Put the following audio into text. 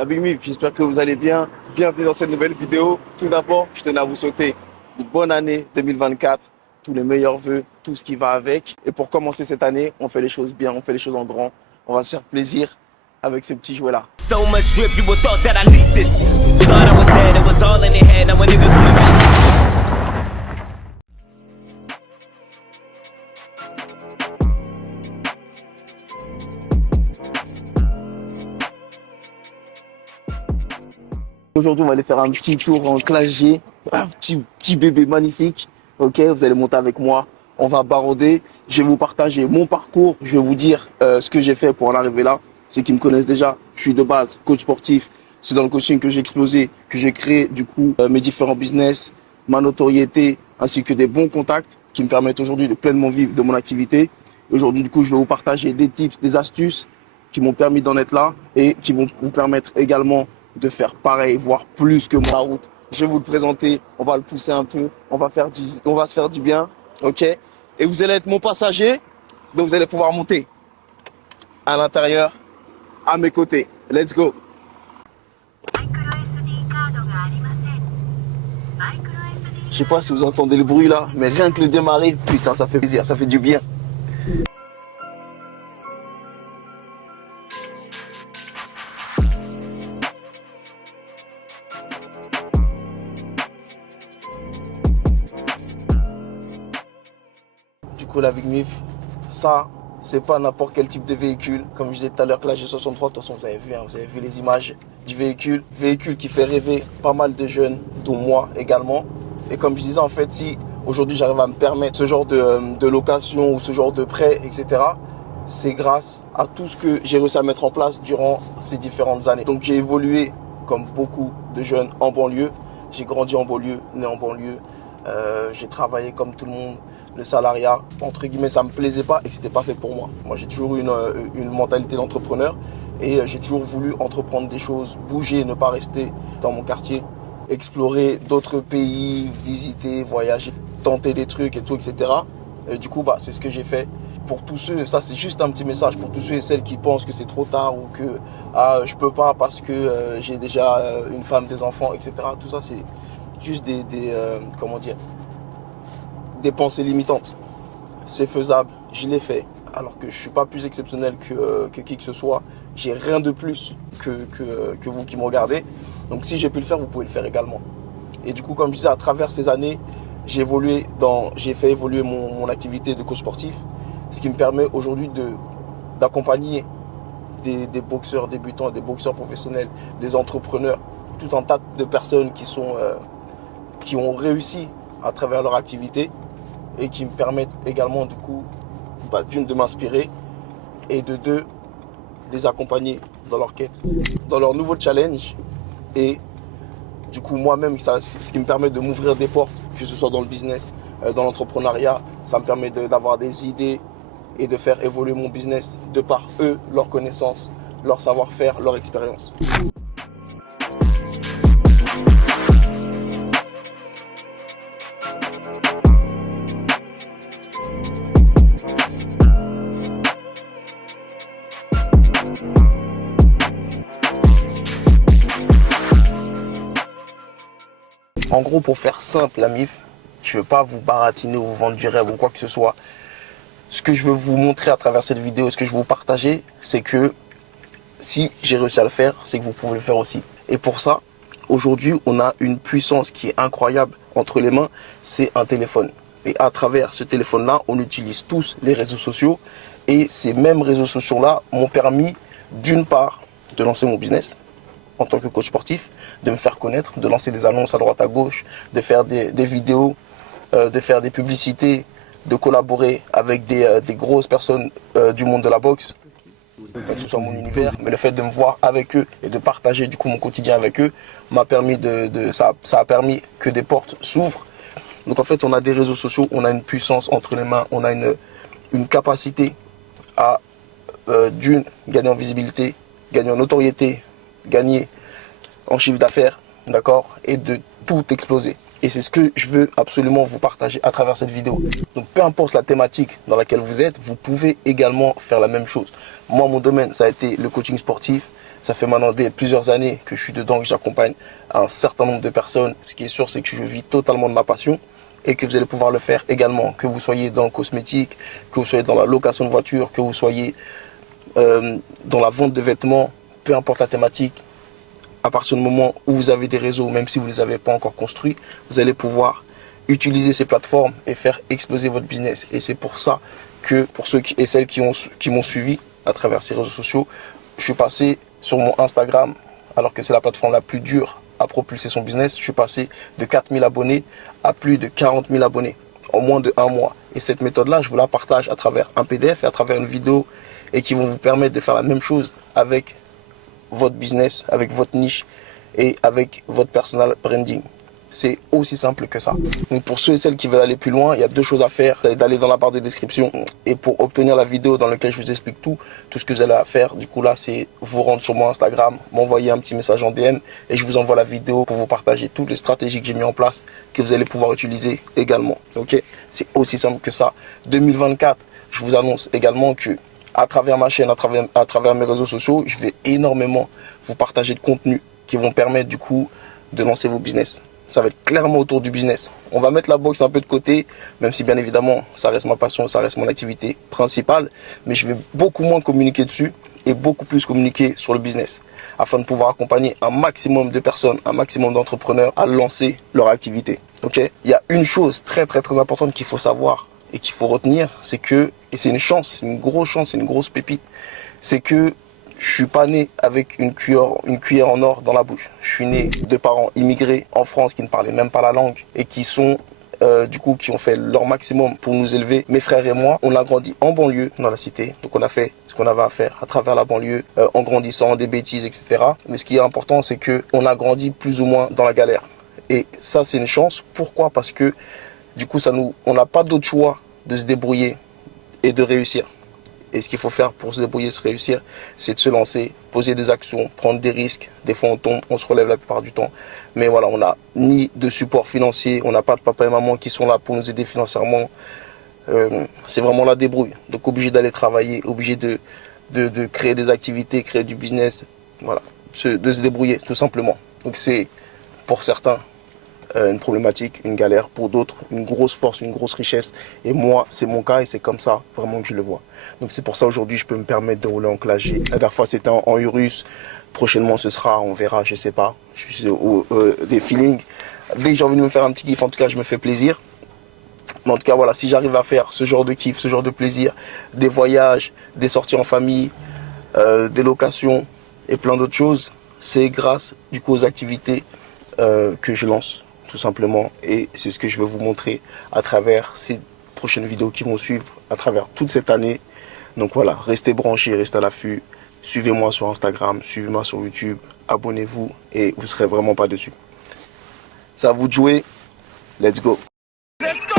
La Big Mif, j'espère que vous allez bien. Bienvenue dans cette nouvelle vidéo. Tout d'abord, je tenais à vous souhaiter une bonne année 2024, tous les meilleurs vœux, tout ce qui va avec. Et pour commencer cette année, on fait les choses bien, on fait les choses en grand. On va se faire plaisir avec ce petit jouet-là. So much drip, you would thought that I leaked this. Thought I was dead, it was all in their head. Now a nigga coming back. Aujourd'hui, on va aller faire un petit tour en classe G, un petit bébé magnifique. Ok, vous allez monter avec moi, on va barouder. Je vais vous partager mon parcours, je vais vous dire ce que j'ai fait pour en arriver là. Ceux qui me connaissent déjà, je suis de base coach sportif. C'est dans le coaching que j'ai explosé, que j'ai créé du coup mes différents business, ma notoriété, ainsi que des bons contacts qui me permettent aujourd'hui de pleinement vivre de mon activité. Aujourd'hui, du coup, je vais vous partager des tips, des astuces qui m'ont permis d'en être là et qui vont vous permettre également de faire pareil, voire plus que ma route. Je vais vous le présenter, on va le pousser un peu, on va se faire du bien, ok? Et vous allez être mon passager, donc vous allez pouvoir monter à l'intérieur, à mes côtés. Let's go! Je sais pas si vous entendez le bruit là, mais rien que le démarrer, putain, ça fait plaisir, ça fait du bien. Du coup, la Big Mif, ça, c'est pas n'importe quel type de véhicule. Comme je disais tout à l'heure que la G63, de toute façon, vous avez vu les images du véhicule. Véhicule qui fait rêver pas mal de jeunes, dont moi également. Et comme je disais, en fait, si aujourd'hui j'arrive à me permettre ce genre de location ou ce genre de prêt, etc., c'est grâce à tout ce que j'ai réussi à mettre en place durant ces différentes années. Donc j'ai évolué comme beaucoup de jeunes en banlieue. J'ai grandi en banlieue, né en banlieue. J'ai travaillé comme tout le monde. Le salariat, entre guillemets, ça me plaisait pas et que c'était pas fait pour moi. Moi, j'ai toujours eu une mentalité d'entrepreneur et j'ai toujours voulu entreprendre des choses, bouger, ne pas rester dans mon quartier, explorer d'autres pays, visiter, voyager, tenter des trucs et tout, etc. Et du coup, c'est ce que j'ai fait. Pour tous ceux, ça c'est juste un petit message pour tous ceux et celles qui pensent que c'est trop tard ou que je peux pas parce que j'ai déjà une femme, des enfants, etc. Tout ça, c'est juste comment dire, des pensées limitantes. C'est faisable, je l'ai fait, alors que je ne suis pas plus exceptionnel que qui que ce soit. J'ai rien de plus que vous qui me regardez. Donc si j'ai pu le faire, vous pouvez le faire également. Et du coup, comme je disais, à travers ces années, j'ai fait évoluer mon activité de coach sportif, ce qui me permet aujourd'hui d'accompagner des boxeurs débutants, des boxeurs professionnels, des entrepreneurs, tout un tas de personnes qui ont réussi à travers leur activité et qui me permettent également du coup d'une de m'inspirer et de deux les accompagner dans leur quête, dans leur nouveau challenge et du coup moi-même ce qui me permet de m'ouvrir des portes, que ce soit dans le business, dans l'entrepreneuriat, ça me permet d'avoir des idées et de faire évoluer mon business de par eux, leurs connaissances, leur savoir-faire, leur expérience. En gros, pour faire simple, la MIF, je ne veux pas vous baratiner ou vous vendre du rêve ou quoi que ce soit. Ce que je veux vous montrer à travers cette vidéo, ce que je veux vous partager, c'est que si j'ai réussi à le faire, c'est que vous pouvez le faire aussi. Et pour ça, aujourd'hui, on a une puissance qui est incroyable entre les mains, c'est un téléphone. Et à travers ce téléphone-là, on utilise tous les réseaux sociaux. Et ces mêmes réseaux sociaux-là m'ont permis, d'une part, de lancer mon business en tant que coach sportif, de me faire connaître, de lancer des annonces à droite à gauche, de faire des vidéos, de faire des publicités, de collaborer avec des grosses personnes du monde de la boxe, que ce soit mon univers, mais le fait de me voir avec eux et de partager du coup mon quotidien avec eux m'a permis ça a permis que des portes s'ouvrent. Donc en fait, on a des réseaux sociaux, on a une puissance entre les mains, on a une capacité à gagner en visibilité, gagner en notoriété, gagner en chiffre d'affaires, d'accord, et de tout exploser. Et c'est ce que je veux absolument vous partager à travers cette vidéo. Donc peu importe la thématique dans laquelle vous êtes, vous pouvez également faire la même chose. Moi, mon domaine, ça a été le coaching sportif. Ça fait maintenant plusieurs années que je suis dedans, que j'accompagne un certain nombre de personnes. Ce qui est sûr, c'est que je vis totalement de ma passion et que vous allez pouvoir le faire également, que vous soyez dans le cosmétique, que vous soyez dans la location de voiture, que vous soyez dans la vente de vêtements, peu importe la thématique. À partir du moment où vous avez des réseaux, même si vous ne les avez pas encore construits, vous allez pouvoir utiliser ces plateformes et faire exploser votre business. Et c'est pour ça que pour ceux et celles qui m'ont suivi à travers ces réseaux sociaux, je suis passé sur mon Instagram, alors que c'est la plateforme la plus dure à propulser son business. Je suis passé de 4000 abonnés à plus de 40 000 abonnés en moins de 1 mois. Et cette méthode-là, je vous la partage à travers un PDF et à travers une vidéo et qui vont vous permettre de faire la même chose avec votre business, avec votre niche et avec votre personal branding. C'est aussi simple que ça. Donc pour ceux et celles qui veulent aller plus loin, il y a 2 choses à faire. D'aller dans la barre de description et pour obtenir la vidéo dans laquelle je vous explique tout ce que vous allez à faire. Du coup là, c'est vous rendre sur mon Instagram, m'envoyer un petit message en DM et je vous envoie la vidéo pour vous partager toutes les stratégies que j'ai mis en place que vous allez pouvoir utiliser également. Ok, c'est aussi simple que ça. 2024, je vous annonce également que à travers ma chaîne, à travers mes réseaux sociaux, je vais énormément vous partager de contenu qui vont permettre du coup de lancer vos business. Ça va être clairement autour du business. On va mettre la boxe un peu de côté, même si bien évidemment, ça reste ma passion, ça reste mon activité principale. Mais je vais beaucoup moins communiquer dessus et beaucoup plus communiquer sur le business afin de pouvoir accompagner un maximum de personnes, un maximum d'entrepreneurs à lancer leur activité. Ok ? Il y a une chose très importante qu'il faut savoir et qu'il faut retenir, c'est que, et c'est une chance, c'est une grosse chance, c'est une grosse pépite, c'est que je suis pas né avec une cuillère en or dans la bouche. Je suis né de parents immigrés en France qui ne parlaient même pas la langue et qui sont qui ont fait leur maximum pour nous élever. Mes frères et moi, on a grandi en banlieue, dans la cité. Donc on a fait ce qu'on avait à faire à travers la banlieue, en grandissant, des bêtises, etc. Mais ce qui est important, c'est que on a grandi plus ou moins dans la galère. Et ça, c'est une chance. Pourquoi ? Parce que du coup, on n'a pas d'autre choix de se débrouiller et de réussir. Et ce qu'il faut faire pour se débrouiller, se réussir, c'est de se lancer, poser des actions, prendre des risques. Des fois, on tombe, on se relève la plupart du temps. Mais voilà, on n'a ni de support financier, on n'a pas de papa et maman qui sont là pour nous aider financièrement. C'est vraiment la débrouille. Donc, obligé d'aller travailler, obligé de créer des activités, créer du business. Voilà, de se débrouiller, tout simplement. Donc, c'est pour certains une problématique, une galère, pour d'autres une grosse force, une grosse richesse. Et moi, c'est mon cas et c'est comme ça vraiment que je le vois. Donc c'est pour ça aujourd'hui je peux me permettre de rouler en classe G. La dernière fois c'était en Urus, prochainement ce sera, on verra, je sais pas. Je suis des feelings. Dès que j'ai envie de me faire un petit kiff, en tout cas je me fais plaisir. Mais en tout cas voilà, si j'arrive à faire ce genre de kiff, ce genre de plaisir, des voyages, des sorties en famille, des locations et plein d'autres choses, c'est grâce du coup aux activités que je lance tout simplement, et c'est ce que je vais vous montrer à travers ces prochaines vidéos qui vont suivre à travers toute cette année. Donc voilà, restez branchés, restez à l'affût, suivez-moi sur Instagram, suivez-moi sur YouTube, abonnez-vous et vous serez vraiment pas dessus. C'est à vous de jouer, let's go. Let's go.